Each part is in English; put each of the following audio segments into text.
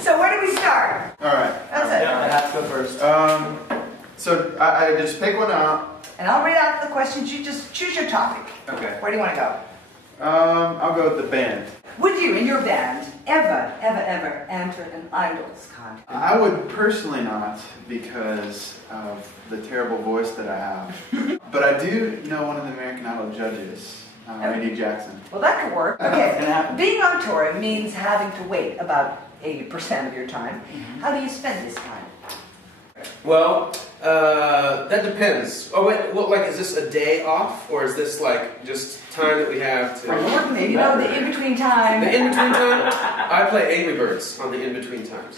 So where do we start? All right. That's it. Yeah, I have to go first. So I just pick one out. And I'll read out the questions. You just choose your topic. Okay. Where do you want to go? I'll go with the band. Would you, in your band, ever enter an idols contest? I would personally not because of the terrible voice that I have. But I do know one of the American Idol judges, Randy Jackson. Well, that could work. Okay. Being on tour means having to wait about 80% of your time. How do you spend this time? Well, that depends. Oh wait, well, like, is this a day off, or is this like just time that we have to? You know, the in-between time. The in-between time? I play Angry Birds on the in-between times.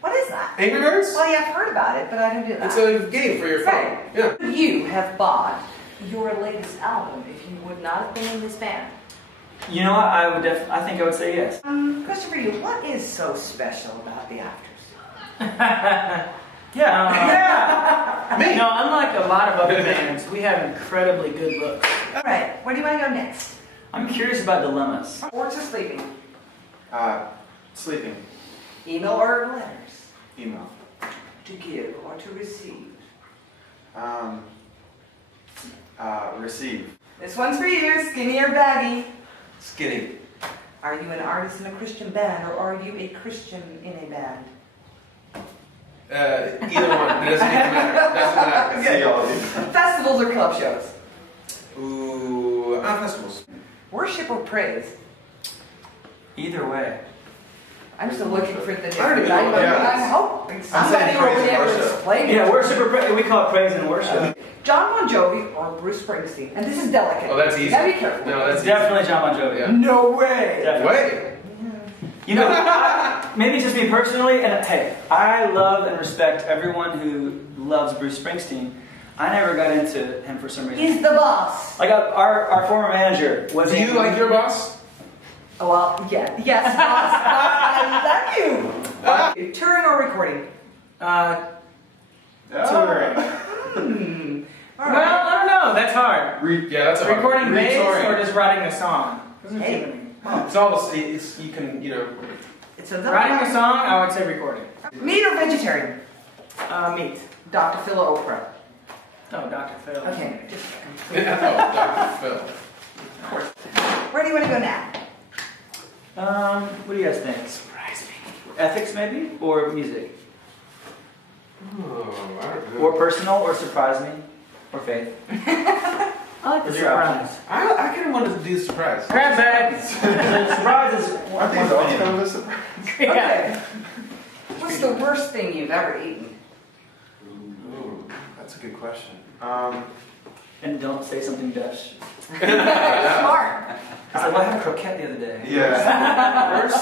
What is that? Angry Birds? Well, yeah, I've heard about it, but I don't do that. It's a game for your phone. Right. Yeah. Would you have bought your latest album if you would not have been in this band? You know what? I think I would say yes. Question for you. What is so special about the Actors? Yeah. Me. You know, unlike a lot of other bands, we have incredibly good looks. All right. Where do you want to go next? I'm curious about dilemmas. Sports or sleeping? Sleeping. Email or letters? Email. To give or to receive? Receive. This one's for you. Skinny or baggy? Skinny. Are you an artist in a Christian band, or are you a Christian in a band? Either one. It doesn't even matter. Doesn't matter. See y'all, dude. Festivals or club shows? Ooh, festivals. Worship or praise? Either way. I'm still looking for the difference. I don't even know what that is. I'm hoping saying somebody praise over and there will worship. explain it. Yeah, worship or we call it praise and worship. John Bon Jovi or Bruce Springsteen? And this is delicate. Oh, that's easy. Gotta be careful. No, that's It's definitely John Bon Jovi. Yeah. No way. Definitely. Wait. You know, maybe just me personally, and hey, I love and respect everyone who loves Bruce Springsteen. I never got into him for some reason. He's the boss. Like our former manager was. Do you like your boss? Oh, well, yeah. Yes, boss. I love you. Touring or recording? Touring. All Well, right. I don't know. That's hard. Yeah, that's a hard one. Recording bass Retouring. or just writing a song? Those are Hey. two. It's all. It's you can It's a Writing a song, I would say recording. Meat or vegetarian? Meat. Dr. Phil or Oprah? Oh, Dr. Phil. Okay. Oh, Dr. Phil. Where do you want to go now? What do you guys think? Surprise me. Ethics maybe, or music, Oh, I don't know. or personal, or surprise me, or faith. I like the What's your options? surprise. I kind of wanted to do surprise. Grab bag. The surprise is I think it's all kind of a surprise. Yeah. Okay. What's the worst thing you've ever eaten? Ooh, that's a good question. And don't say something Dutch. Smart. I said, well, I had a croquette the other day. Yeah. Worse?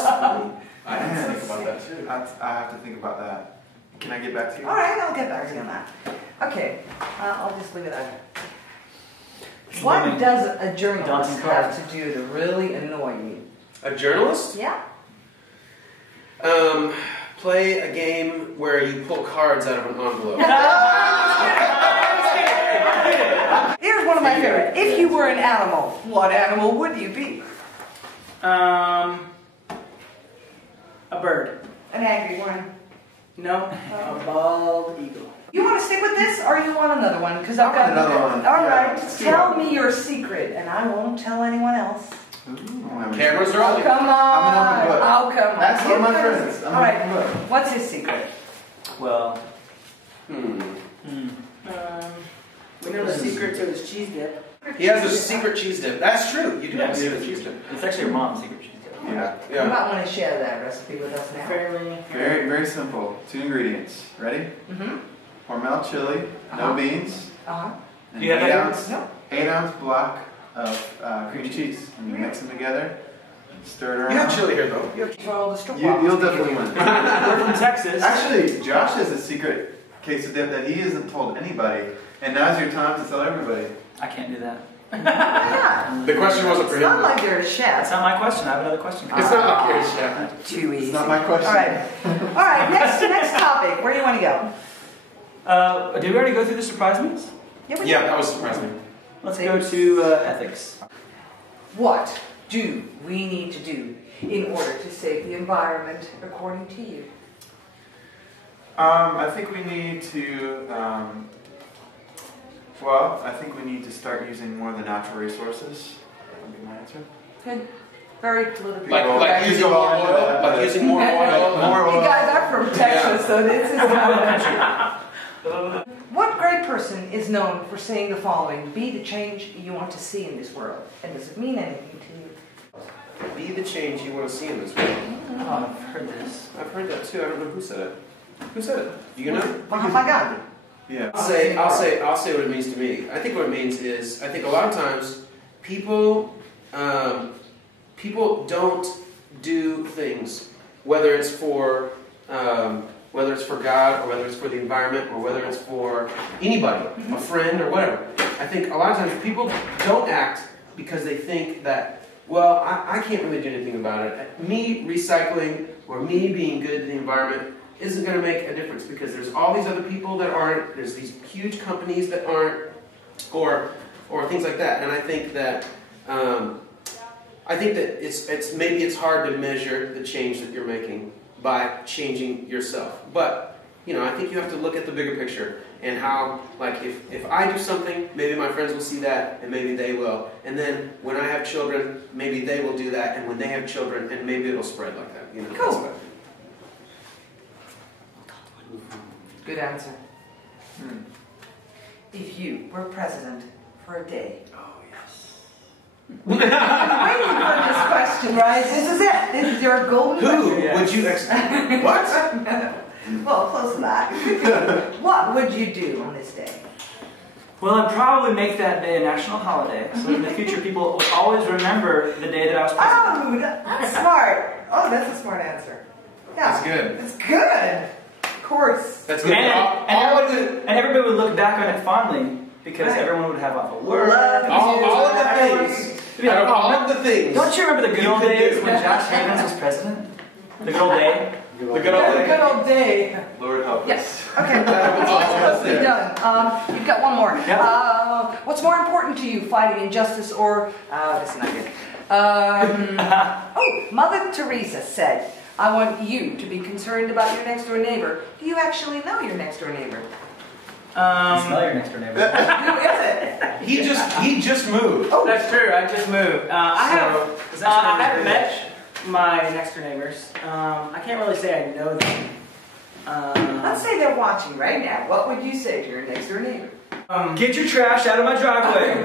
I didn't think about that too. I have to think about that. Can I get back to you? All right, I'll get back to you on that. Okay, I'll just leave it at that. What does a journalist Daunting card. have to do to really annoy you? A journalist? Yeah. Play a game where you pull cards out of an envelope. Here's one of my favorites. If you were an animal, what animal would you be? A bird. An angry one. No. A bald eagle. You want to stick with this, or you want another one? Because I've I got want another one. All Yeah, right, let's do tell one. me your secret, and I won't tell anyone else. Cameras are Oh, on. come on. I'm an open book. Oh, come on. That's one of my Give us- friends. I'm All an right, open book. what's his secret? Well, We know the secret to his cheese dip. He has a secret cheese dip. That's true. You do have a secret cheese dip. it's actually your mom's secret cheese. Yeah. You Yeah. might want to share that recipe with us now. Fairly. Very, very simple. 2 ingredients. Ready? Mm-hmm. Hormel chili, no beans, Uh-huh. and Do you have 8 that? ounce, No. 8-ounce block of cream cheese. And you mix them together, and stir it around. You have chili here though. You have to throw all the strip You'll definitely win. We're from Texas. Actually, Josh has a secret queso dip that he hasn't told anybody, and now's your time to tell everybody. I can't do that. Yeah. The question wasn't for It's him. not like you're a That's chef. not my question. I have another question. It's not like you're a chef. Too easy. It's not my question. All right. All right. Next topic. Where do you want to go? Did we already go through the surprise me's? we Yeah, did. that was surprising. Let's go to ethics. What do we need to do in order to save the environment, according to you? I think we need to, I think we need to start using more of the natural resources. That would be my answer. Good. Very political. Like using more oil? Like using more oil? More You oil. guys are from Texas, so this is What great person is known for saying the following: be the change you want to see in this world? And does it mean anything to you? Be the change you want to see in this world. Oh, I've heard this. I've heard that too. I don't know who said it. Who said it? Do you know? Mahatma Gandhi. Yeah. I'll say what it means to me. I think what it means is, I think a lot of times people don't do things, whether it's for God, or whether it's for the environment, or whether it's for anybody, a friend or whatever. I think a lot of times people don't act because they think that, well, I can't really do anything about it. Me recycling or me being good to the environment isn't going to make a difference, because there's all these other people that aren't, there's these huge companies that aren't, or things like that. And I think that maybe it's hard to measure the change that you're making by changing yourself. But I think you have to look at the bigger picture, and how, like, if I do something, maybe my friends will see that, and maybe they will. And then when I have children, maybe they will do that, and when they have children, and maybe it'll spread like that. Cool. Good answer. If you were president for a day. Oh, yes. I'm waiting for this question, right? This is it. This is your golden Who question. would you execute? What? Well, close to that. What would you do on this day? Well, I'd probably make that day a national holiday, so in the future people will always remember the day that I was president. Oh, that's smart. Oh, that's a smart answer. Yeah. That's good. It's good. Of course. That's good. And everybody would look back on it fondly, because Right. everyone would have off of work. All of the things. It'd be like, All of the things. Don't you remember the good old You could days do. when Josh Havens was president? The good old day? The good old days. Good old day. Lord help us. Yes. Okay. Almost We're there. done. You've got one more. Yeah. What's more important to you, fighting injustice or... this is not good. Mother Teresa said, I want you to be concerned about your next door neighbor. Do you actually know your next door neighbor? Smell your next door neighbor. Who is it? He just moved. Oh, That's true. I just moved. I haven't met my next door neighbors. I can't really say I know them. let's say they're watching right now. What would you say to your next door neighbor? Get your trash out of my driveway.